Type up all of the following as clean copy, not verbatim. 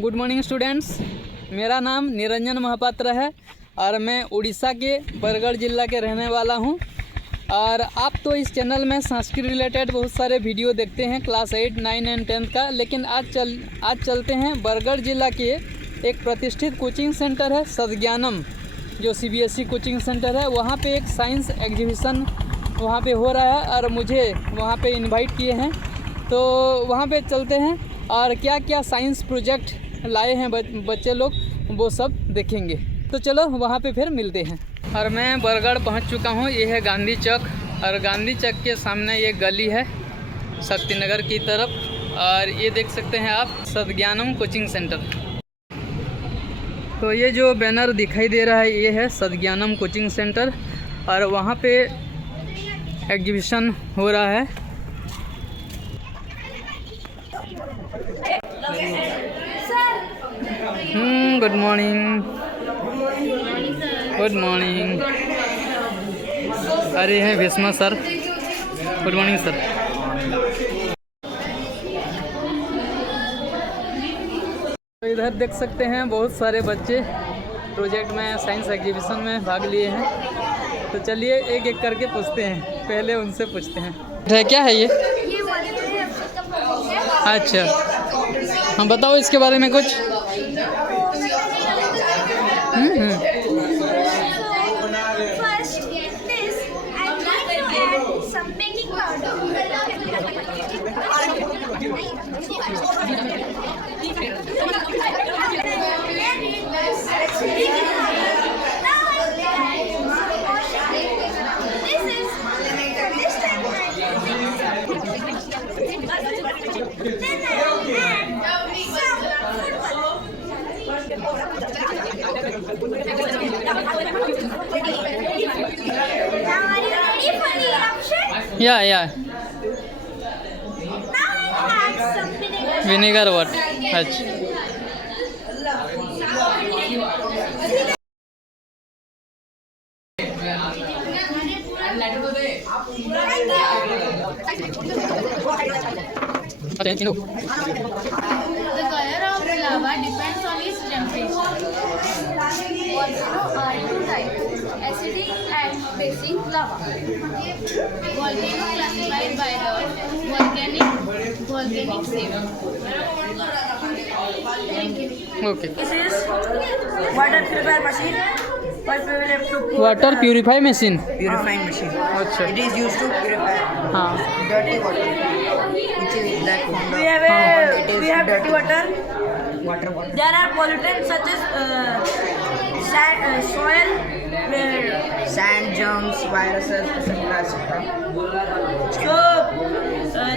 Good morning students. मेरा नाम निरंजन महापात्र है और मैं उड़ीसा के बरगढ़ ज़िला के रहने वाला हूं। और आप तो इस चैनल में संस्कृत रिलेटेड बहुत सारे वीडियो देखते हैं क्लास 8, 9 एंड 10 का। लेकिन आज चलते हैं बरगढ़ ज़िला के एक प्रतिष्ठित कोचिंग सेंटर है सद्ज्ञानम, जो CBSE कोचिंग सेंटर है। वहाँ पे एक साइंस एग्जीबिशन वहाँ पे हो रहा है और मुझे वहाँ पे इनवाइट किए हैं, तो वहाँ पे चलते हैं और क्या क्या साइंस प्रोजेक्ट लाए हैं बच्चे लोग, वो सब देखेंगे। तो चलो वहाँ पे फिर मिलते हैं। और मैं बरगढ़ पहुँच चुका हूँ। ये है गांधी चौक और गांधी चौक के सामने ये गली है शक्तिनगर की तरफ, और ये देख सकते हैं आप सद्ज्ञानम कोचिंग सेंटर। तो ये जो बैनर दिखाई दे रहा है ये है सद्ज्ञानम कोचिंग सेंटर, और वहाँ पे एग्जीबिशन हो रहा है। Good morning. Good morning. अरे हैं Bheeshma sir. Good morning sir. तो इधर देख सकते हैं बहुत सारे बच्चे प्रोजेक्ट में साइंस एग्जीबिशन में भाग लिए हैं। तो चलिए एक एक करके पूछते हैं, पहले उनसे पूछते हैं। क्या है ये? अच्छा, हम बताओ इसके बारे में कुछ। Yeah. Vinegar what? अच्छा। The color of lava depends on its temperature. Volcanoes are two types, acidic and basic lava. Volcano classified by the volcanic shape. Okay. This is water purifier machine. First we will have to put water purify machine. purifying machine. अच्छा। It is used to purify हाँ। dirty water, which is that from the. We have dirty water. Water. There are pollutants such as sand, soil, sand, germs, viruses, etc. So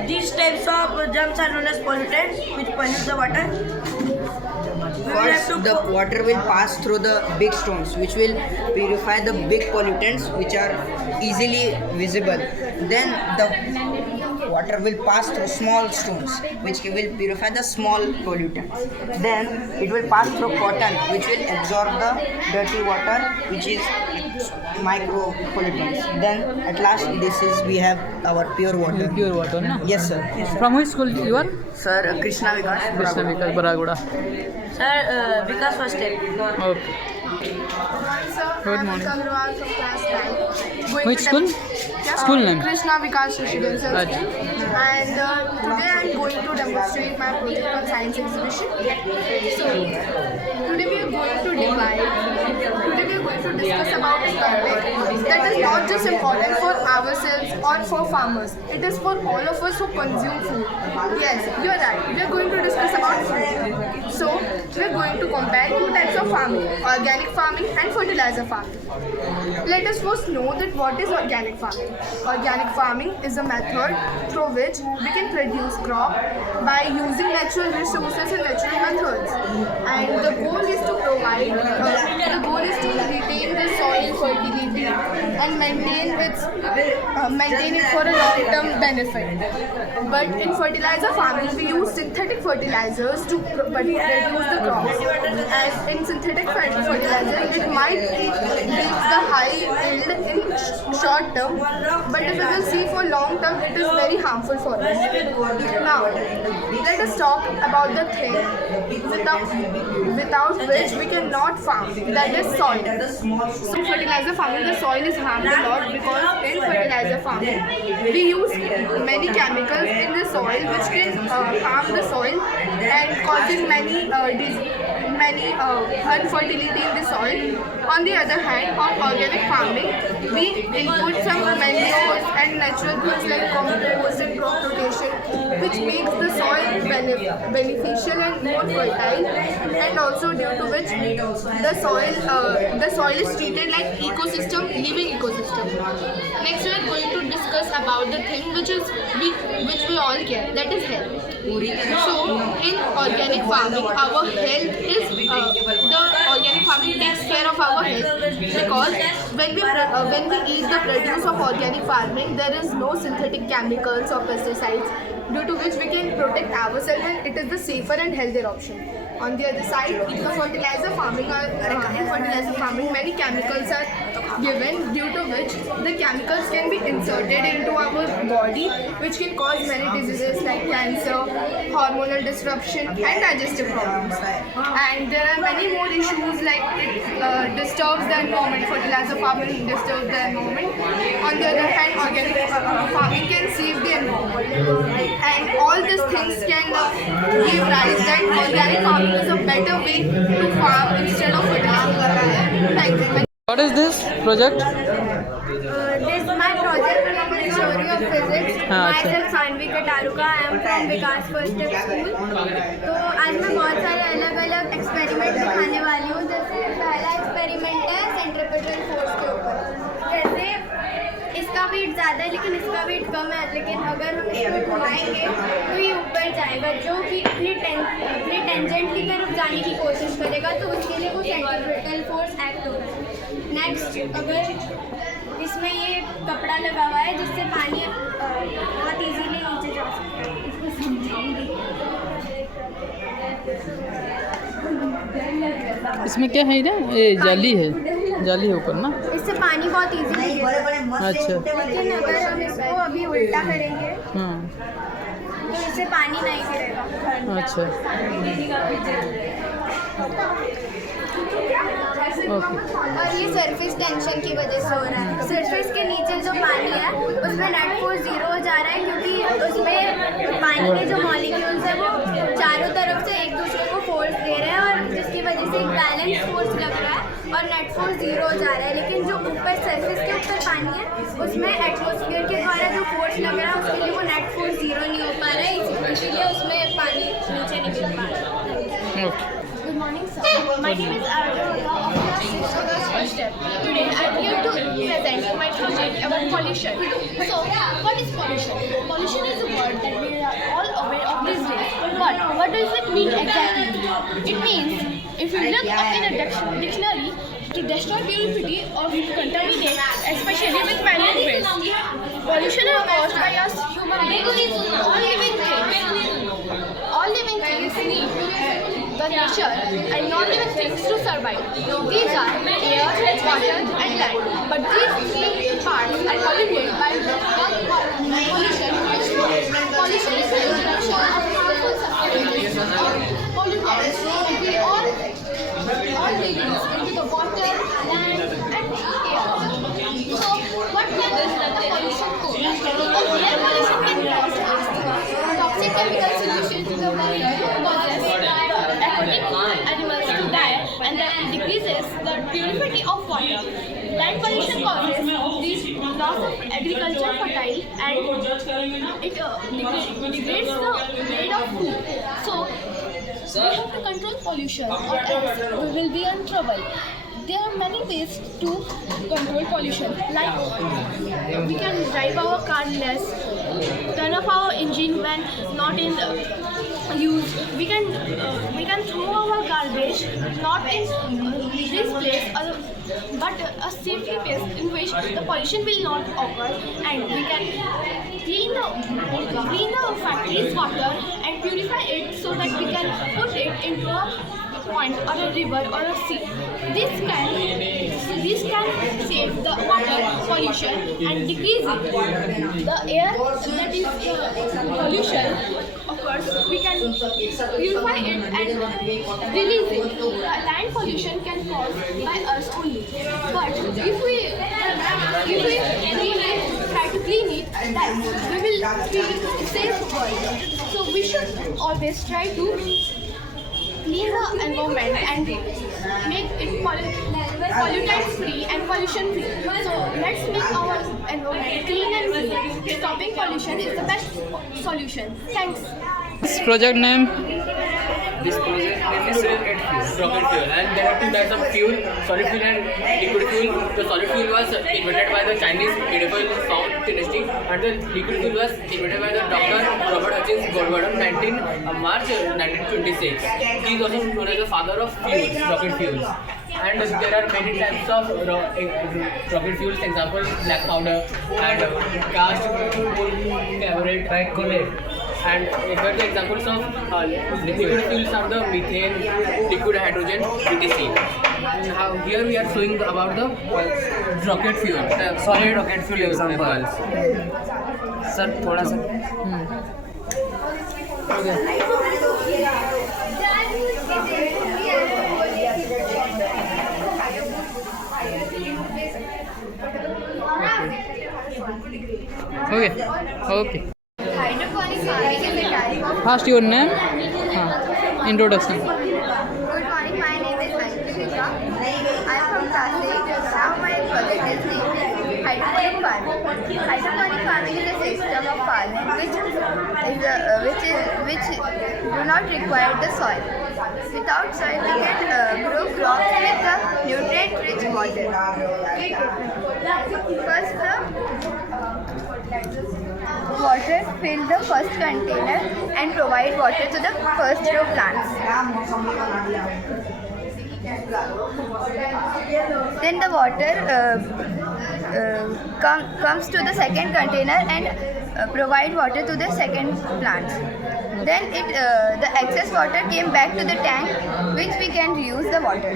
these types of germs are known as pollutants, which pollute the water. First, the water will pass through the big stones, which will purify the big pollutants, which are easily visible. Then the water will pass through small stones, which will purify the small pollutants. Then it will pass through cotton, which will absorb the dirty water, which is micro pollutants. Then at last we have our pure water. Pure water, na? Yes, sir. From which school you are? Sir, Krishna Vikas. Krishna Vikas, Baraguda. Sir, Vikas first step. Okay. Good morning. Which Which school? School name? Krishna Vikas Residential Right. School. And today I am going to demonstrate my project on science exhibition. So today we are going to discuss about a topic that is not just important for ourselves or for farmers. It is for all of us who consume food. Yes, you are right. We are going to discuss about food. So we are going to compare two types of farming: organic farming and fertilizer farming. Let us first know that what is organic farming. Organic farming is a method through which we can produce crop by using natural resources and natural methods. And the goal is to retain the soil fertility and maintain it for a long-term benefit. But in fertilizer farming, we use synthetic fertilizers to produce the crops. And in synthetic fertilizer, it might give the high yield in short term, but if we will see for long term, it is very harmful for us. Now, let us talk about the thing without which we cannot farm, that is soil. So in fertilizer farming, the soil is harmed a lot because in fertilizer farming, we use many chemicals in the soil which can harm the soil and causing many unfertility in the soil. On the other hand, on organic farming, we input some manures and natural things like compost and crop rotation, which makes the soil beneficial and more fertile, and also due to which the soil is treated like living ecosystem. Next, we are going to discuss about the thing which we all care, that is health. So in organic farming, our health is the organic farming takes care of our health, because when we eat the produce of organic farming, there is no synthetic chemicals or pesticides, due to which we can protect ourselves, and it is the safer and healthier option. On the other side, in fertilizer farming, many chemicals are given, due to which the chemicals can be inserted into our body, which can cause many diseases like cancer, hormonal disruption, and digestive problems. And there are many more issues like it disturbs the environment. Fertilizer farming disturbs the environment. On the other hand, organic farming can save the environment. And all these things can give rise that organic farming is a better way to farm instead of fertilizer. Thank you. What is this project? This is my project on the theory of physics. Myself Sanvi Kataruka, I am from Vikas First Step School. तो आज मैं बहुत सारे अलग-अलग एक्सपेरिमेंट दिखाने वाली हूँ. जैसे पहला एक्सपेरिमेंट है सेंट्रीपिटल फोर्स के ऊपर. जैसे इसका वेट ज़्यादा है लेकिन इसका वेट कम है, लेकिन अगर हम इसको घुमाएंगे तो ये ऊपर जाएगा, जो कि अपने टेंजेंट की तरफ जाने की कोशिश करेगा, तो उसके लिए वो सेंट्रीपिटल फोर्स एक्ट होगा. नेक्स्ट, अगर इसमें ये कपड़ा लगा हुआ है जिससे पानी बहुत इजीली नीचे जा सकता है. इसको समझाऊंगी. इसमें क्या है इधर? ये जाली है ऊपर ना. इससे पानी बहुत इजीली गिरता है. अच्छा. लेकिन अगर हम इसको अभी उल्टा करेंगे तो इससे पानी नहीं गिरेगा. अच्छा. और ये सरफेस टेंशन की वजह से हो रहा है. सरफेस के नीचे जो पानी है उसमें नेट फोर्स 0 हो जा रहा है, क्योंकि उसमें पानी के जो मॉलिक्यूल्स हैं वो चारों तरफ से एक दूसरे को फोर्स दे रहे हैं, और जिसकी वजह से एक बैलेंस फोर्स लग रहा है और नेट फोर्स 0 हो जा रहा है. लेकिन जो ऊपर सरफेस के ऊपर पानी है उसमें एटमॉस्फेयर के द्वारा जो फोर्स लग रहा है उसके लिए वो नेट फोर्स 0 नहीं हो पा रहा है, इसीलिए उसमें पानी नीचे नहीं गिर पा रहा है. Good morning, sir. My name is Arjun of class 6 first step. Today I am here to present my project about pollution. So, what is pollution? Pollution is a word that we are all aware of these days. But what does it mean exactly? It means, if you look up in a dictionary, to destroy purity or contaminate, especially with manual waste. Pollution is caused by us human beings. All living things need the nature and non-living things to survive. These are air, water, and land. But these three parts are polluted by pollution. Pollution is the introduction of harmful substances or pollutants. We all release into the water, land, and air. So, what can the pollution cause? Air pollution can cause toxic chemical solutions in the body causes aquatic animals to die, and that decreases the purity of water. Land pollution causes the loss of agriculture fertile, and it degrades the grade of food. So, we have to control pollution, or else we will be in trouble. There are many ways to control pollution, like we can drive our car less, turn off our engine when not in use. We can throw our garbage not in this place, but a safety place in which the pollution will not occur, and we can clean the factory's water and purify it so that we can put it into a pond or a river or a sea. This can save the water pollution and decrease it. The air that is pollution afterwards we can purify it and release it. Land pollution can cause by us only, but if we try to clean it, then we will create a safe world. So we should always try to clean the environment and make it pollutant free and pollution free. So let's make our environment clean and clean. Stopping pollution is the best solution. Thanks. This project name? This project name is rocket fuel, and there are two types of fuel: solid fuel and liquid fuel. The solid fuel was invented by the Chinese edible sound dynasty, and the liquid fuel was invented by the Dr. Robert Hutchins Goldwater, March 1926. He is also known as the father of fuels, rocket fuels. And there are many types of rocket fuels, example black powder and cast carburet tricolate. And here the examples of liquid fuels are the methane, liquid hydrogen, etc. Now here we are showing about the rocket fuel, solid rocket fuel examples. Sir थोड़ा सा Okay. Okay. Hydroponic farming is a type of. First your name? Introduction. Good morning, my name is Ankita. I am from class 8. Now my project is named hydroponic farming. Hydroponic farming is a system of farming which do not require the soil. Without soil, we can grow crops with the nutrient-rich water. First, the water fill the first container and provide water to the first row plants. Then the water comes to the second container and provide water to the second plants. Then the excess water came back to the tank, which we can reuse the water.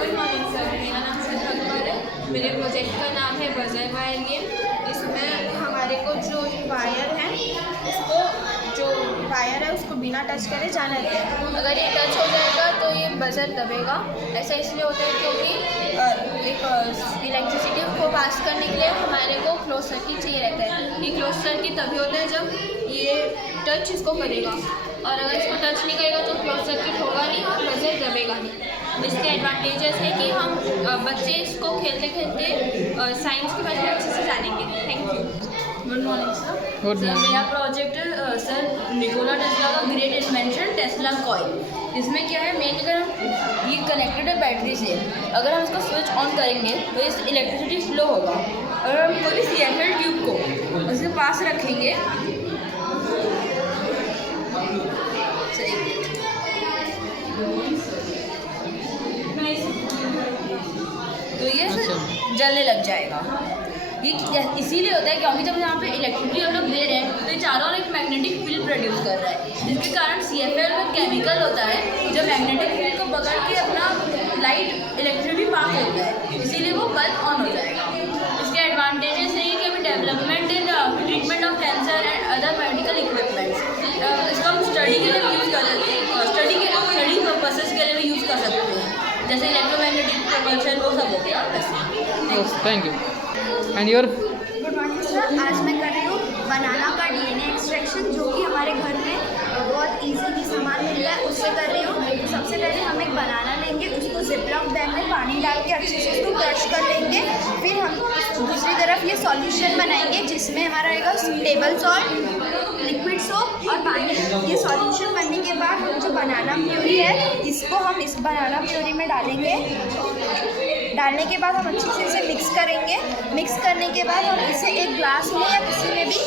Good morning sir, मेरा नाम श्रद्धा कुमार है। मेरे प्रोजेक्ट का नाम है buzzer wire game. इसमें हमारे को जो वायर है उसको बिना टच करे जाना है। अगर ये टच हो जाएगा तो ये बजर दबेगा। ऐसा इसलिए होता है क्योंकि एक इलेक्ट्रिसिटी को पास करने के लिए हमारे को क्लोज सर्किट चाहिए रहता है। ये क्लोज सर्किट तभी होता है जब ये टच इसको करेगा, और अगर इसको टच नहीं करेगा तो क्लोज सर्किट होगा नहीं और बजर दबेगा नहीं। इसके एडवांटेजेस है कि हम बच्चे इसको खेलते खेलते साइंस के बारे में अच्छे से जानेंगे। Thank you. Good morning sir. मेरा प्रोजेक्ट सर निकोला टेस्ला का ग्रेट इन्वेंशन टेस्ला कॉइल। इसमें क्या है, मेन अगर ये कनेक्टेड है बैटरी से, अगर हम इसको स्विच ऑन करेंगे तो इस इलेक्ट्रिसिटी फ्लो होगा। अगर हम कोई भी CFL ट्यूब को उसके पास रखेंगे तो ये जलने लग जाएगा। ये इसीलिए होता है क्योंकि जब यहाँ पे इलेक्ट्रिसिटी हम लोग दे रहे हैं तो ये चारों ओर एक मैग्नेटिक फील्ड प्रोड्यूस कर रहा है, जिसके कारण CFL में केमिकल होता है जो मैग्नेटिक फील्ड को पकड़ के अपना लाइट इलेक्ट्रिसिटी पास करता है, इसीलिए वो बल्ब ऑन हो जाएगा। इसके एडवांटेजेस है कि अभी development in treatment of cancer and other medical equipments, इसको हम स्टडी के लिए यूज़ कर सकते हैं, स्टडी पर्पसेस के लिए भी यूज़ कर सकते हैं, जैसे इलेक्ट्रोमैग्नेटिक प्रोपल्शन वो सब हो गया। Thank you. And your? Good morning sir, आज मैं कर रही हूँ बनाना का DNA एक्सट्रैक्शन, जो कि हमारे घर में बहुत इजीली सामान मिल रहा है, उससे कर रही हूँ। सबसे पहले हम एक बनाना लेंगे, उसको जिपलॉक बैग में पानी डाल के अच्छे से उसको क्रश कर लेंगे। फिर हम दूसरी तरफ ये सॉल्यूशन बनाएंगे जिसमें हमारा रहेगा टेबल सॉल्ट, लिक्विड सोप और पानी। ये सॉल्यूशन बनने के बाद जो बनाना प्यूरी है इसको हम इस बनाना प्यूरी में डालेंगे। डालने के बाद हम अच्छे से इसे मिक्स करेंगे। मिक्स करने के बाद हम इसे एक ग्लास में या किसी में भी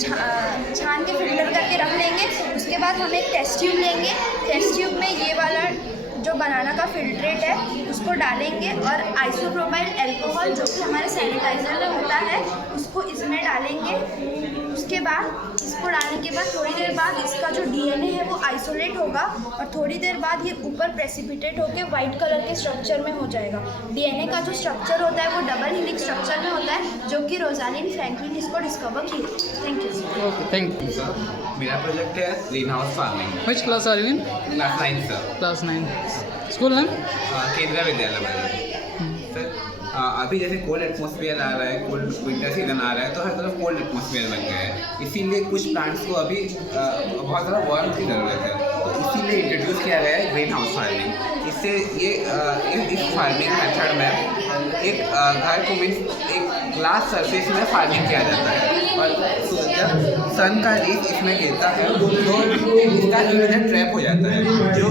छान के फिल्टर करके रख लेंगे। उसके बाद हम एक टेस्ट ट्यूब लेंगे। टेस्ट ट्यूब में ये वाला जो बनाना का फिल्ट्रेट है उसको डालेंगे और आइसोप्रोपाइल अल्कोहल जो कि हमारे सैनिटाइजर में होता है उसको इसमें डालेंगे। उसके बाद इसको डालने के बाद थोड़ी देर बाद इसका जो डीएनए है वो आइसोलेट होगा और थोड़ी देर बाद ये ऊपर प्रेसिपिटेट होकर वाइट कलर के स्ट्रक्चर में हो जाएगा। डीएनए का जो स्ट्रक्चर होता है वो डबल हेलिक्स स्ट्रक्चर में होता है, जो कि रोजालिन फ्रैंकलिन इसको डिस्कवर की। Thank you. Okay, thank you. Sir मेरा प्रोजेक्ट है green house farming. Which class are you in? Class 9 sir. Class 9। School name? Kendriya Vidyalaya में। सर अभी जैसे कोल्ड एटमॉस्फेयर आ रहा है, कोल्ड विंटर सीजन आ रहा है, तो हर तरफ कोल्ड एटमॉस्फेयर बन गया है। इसीलिए कुछ प्लांट्स को अभी बहुत ज़्यादा वार्म की ज़रूरत है, तो इसीलिए इंट्रोड्यूस किया गया है ग्रीन हाउस फार्मिंग। इससे ये इस फार्मिंग मेथड में एक घर को मीन्स एक ग्लास सरफेस में फार्मिंग किया जाता है, और जब सन का रेस इसमें गिरता है तो इसका हीट ट्रैप हो जाता है, जो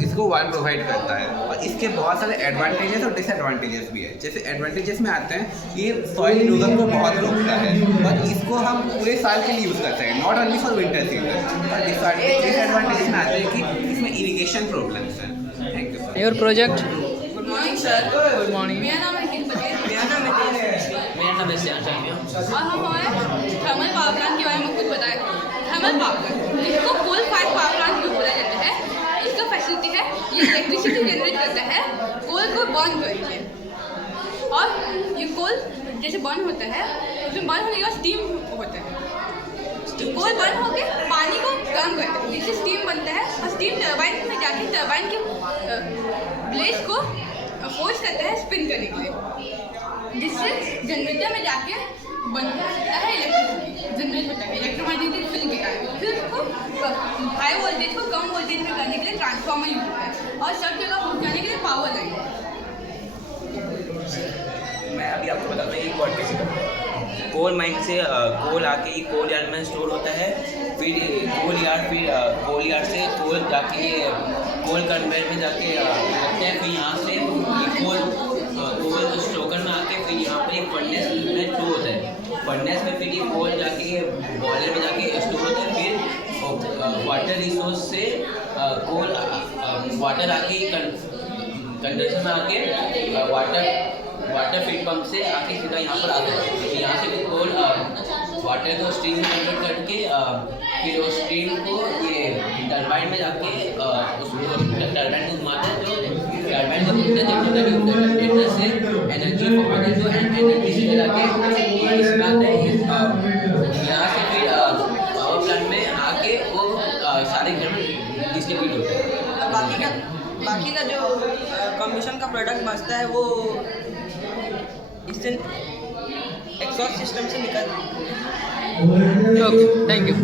इसको वार्म प्रोवाइड करता है। और इसके बहुत सारे एडवांटेजेस और डिसएडवांटेजेस भी है। जैसे एडवांटेजेस में आते हैं, ये सॉइल इरोजन को बहुत रोकता है और इसको हम पूरे साल के लिए यूज़ करते हैं, not only for winter season. और डिसएडवांटेजेस में आते हैं कि इसमें इरिगेशन प्रॉब्लम्स हैं। Thank you sir. Your project? Good morning sir. Good morning. मेरा नाम है मेरा नाम है श्याम शर्मा। और हम हमारे थर्मल पावर प्लांट के बारे में कुछ बताया। थर्मल पावर प्लांट, जिसको कोल फायर पावर प्लांट भी बोला जाता है, इसका फैसिलिटी है ये इलेक्ट्रिसिटी जनरेट करता है कोल को बर्न करके। और ये कोल जैसे बर्न होता है, उसमें बर्न होने के बाद स्टीम होता है। कोल बर्न होकर पानी को गर्म करता है, जिससे स्टीम बनता है, और स्टीम टर्बाइन में जाके टर्बाइन के ब्लेड को फोर्स करता है स्पिन करने के लिए, जिससे जनरेटर में जाके बनता है इलेक्ट्रिसिटी जनरेट होता है इलेक्ट्रोमैग्नेटिक फील्ड के कारण। फिर उसको हाई वोल्टेज को कम वोल्टेज में करने के लिए ट्रांसफार्मर यूज होता है, और सब जगह पहुँचाने के लिए पावर लाइन। मैं अभी आपको बताता हूँ एक और कोल माइन से कोल आके कोल यार्ड में स्टोर होता है, फिर कोल यार्ड से कोल जाके कोल कन्वेयर में जाके लगते हैं, फिर यहाँ से ये कोल स्टोकर में आके फिर यहाँ पर एक फर्नेस में स्टोर होता है। फर्नेस में फिर ये कोल जाके बॉयलर में जाके स्टोर होता है। फिर वाटर रिसोर्स से कोल वाटर आके कंडेंसर में आके वाटर फीड पंप से आके सीधा यहाँ पर आता है। यहाँ से कोल वाटर को स्टीम में कन्वर्ट करके फिर उस स्टीम को ये टर्बाइन में जाके उसको टर्बाइन को घुमाता है, जो टर्बाइन को जनरेटर से एनर्जी फॉर्म जो एनर्जी से जाके इसमें आता है। यहाँ से फिर पावर प्लांट में आके वो सारे घर में डिस्ट्रीब्यूट होता है। बाकी का जो कम्बशन का प्रोडक्ट बचता है वो इससे एग्जॉस्ट सिस्टम से निकलता है। Okay, thank you.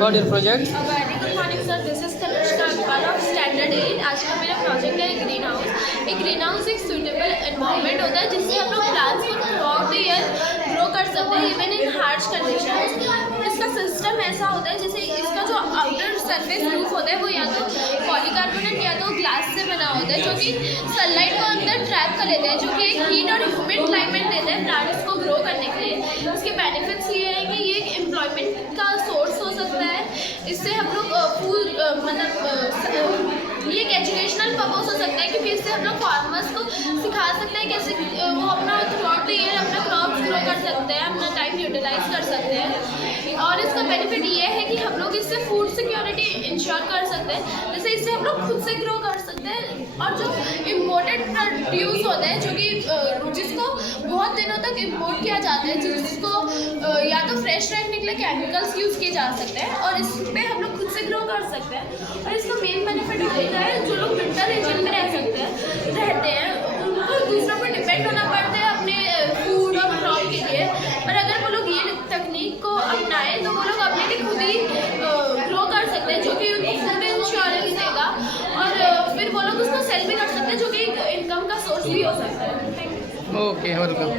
What your project? Very good morning sir, this is Tanushka Agrawal of standard 8। आज का मेरा प्रोजेक्ट है ग्रीन हाउस। एक ग्रीन हाउस एक सूटेबल एनवायरनमेंट होता है जिससे हम लोग प्लांट्स को throughout the year grow कर सकते हैं, इवन इन हार्श कंडीशन। इसका सिस्टम ऐसा होता है जैसे इसका जो आउटर सरफेस रूफ होता है वो या तो पॉलीकार्बोनेट या तो ग्लास से बना होता है, जो कि सनलाइट को अंदर ट्रैप कर लेते हैं, जो कि एक हीट और ह्यूमिड क्लाइमेट देते हैं प्लांट्स को ग्रो करने के लिए। उसके बेनिफिट्स ये है कि ये एक एम्प्लॉयमेंट का सोर्स हो सकता है। इससे हम लोग ये एक एजुकेशनल पर्पस हो सकता है, क्योंकि इससे हम लोग फार्मर्स को सिखा सकते हैं कैसे वो अपना थ्रू आउट द ईयर अपना क्रॉप्स ग्रो कर सकते हैं, अपना टाइम यूटिलाइज कर सकते हैं। और इसका बेनिफिट ये है कि हम लोग इससे फूड सिक्योरिटी इंश्योर कर सकते हैं, जैसे इससे हम लोग खुद से ग्रो कर सकते हैं। और जो इम्पोर्टेड प्रोड्यूस होते हैं, जो कि जिसको बहुत दिनों तक इम्पोर्ट किया जाता है, जिसको या तो फ्रेश रखने के लिए केमिकल्स यूज़ किए जा सकते हैं, और इस पर हम लोग खुद से ग्रो कर सकते हैं। और इसका मेन बेनिफिट होता है जो लोग विंटर रीजन में रहते हैं उनको दूसरों पर डिपेंड होना पड़ता है अपने फूड और क्रॉप के लिए, पर अगर वो लोग ये तकनीक को अपनाएं तो वो लोग अपने लिए खुद ही ग्रो कर सकते हैं, जो कि उनको फूड इंश्योरेंस देगा, और फिर वो लोग उसको सेल भी कर सकते हैं, जो कि इनकम का सोर्स भी हो सकता है। Okay, welcome.